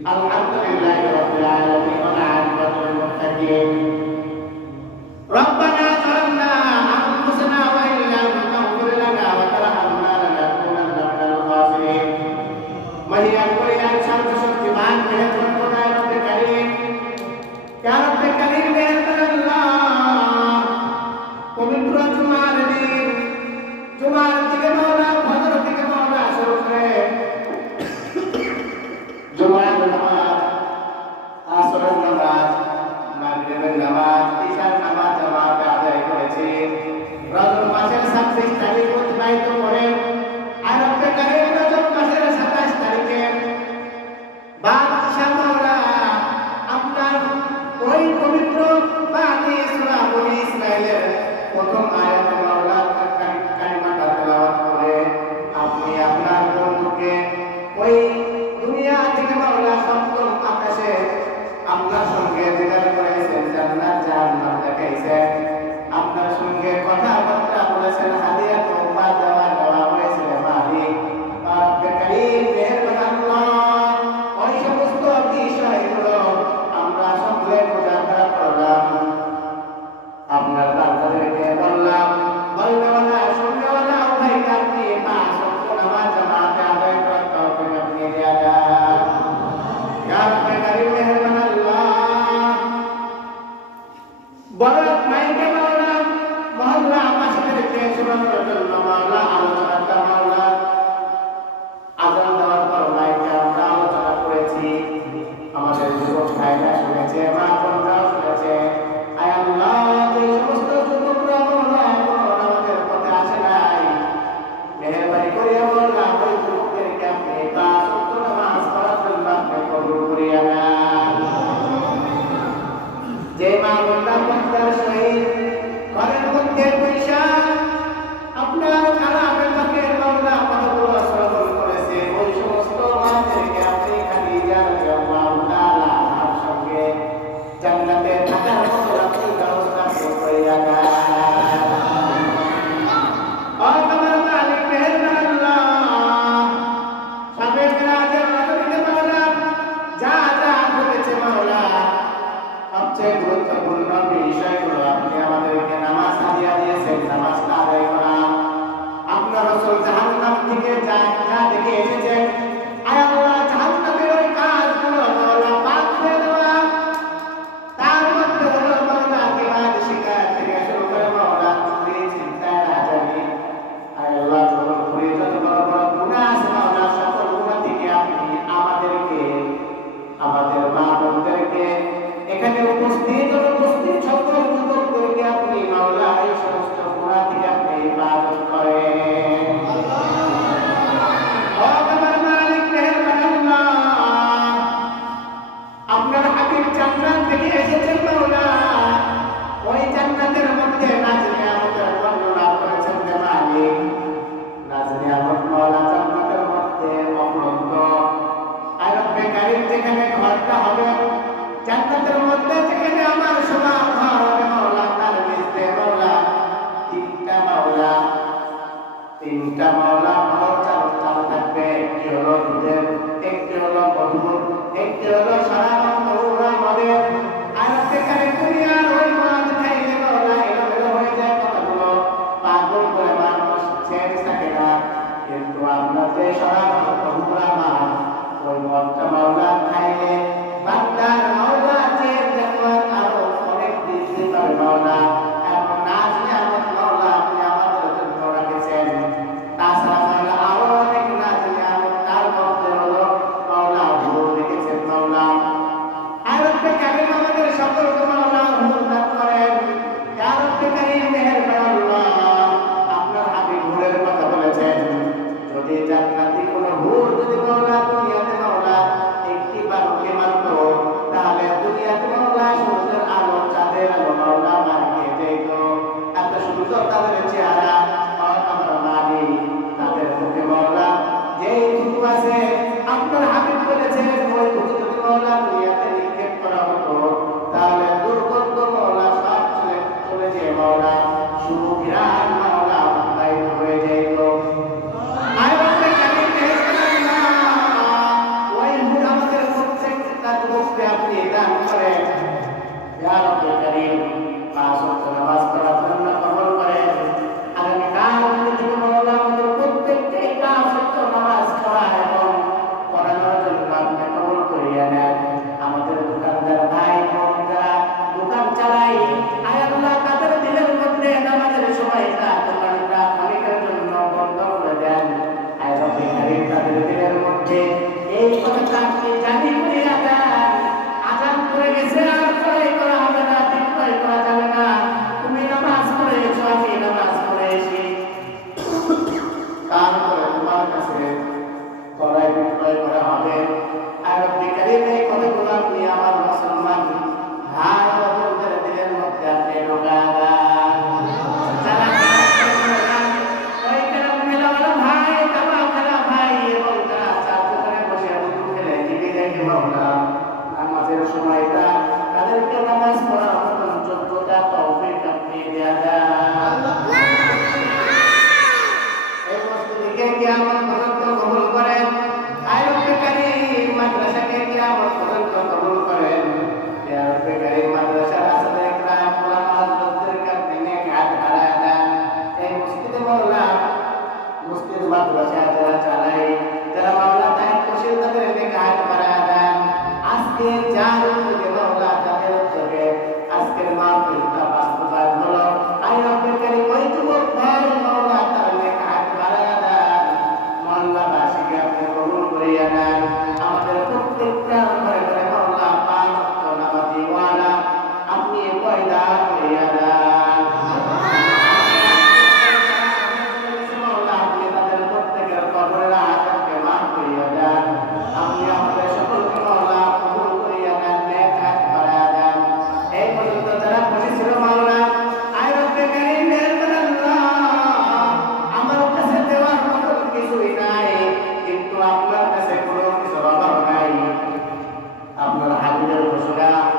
Alhamdulillahirrahmanirrahim. Alhamdulillahirrahmanirrahim. 阿妈，这是我们开开出来。সবচেয়ে গুরুত্বপূর্ণ বিষয় হলো আপনি আমাদেরকে নামাজ হারিয়া দিয়েছেন, নামাজ না আদায় করা। আপনার রসুল জাহান্নাম থেকে যা একটা দেখে এসেছেন আমাদেরকে, আমাদের জান্নাতের মধ্যে যেখানে আমার সবার ঘর হবে মাওলা তার নিচে মাওলা তিনটা মাওলা তিনটা মাওলা আমার চাল চাল থাকবে। একটি হলো দুধের, একটি হলো মধুর, একটি হলো সারা মধ্যে আপনি দান করেন। যার কারীম পাঁচ নামাজ পড়ার জন্য কবল Hallelujah. jurar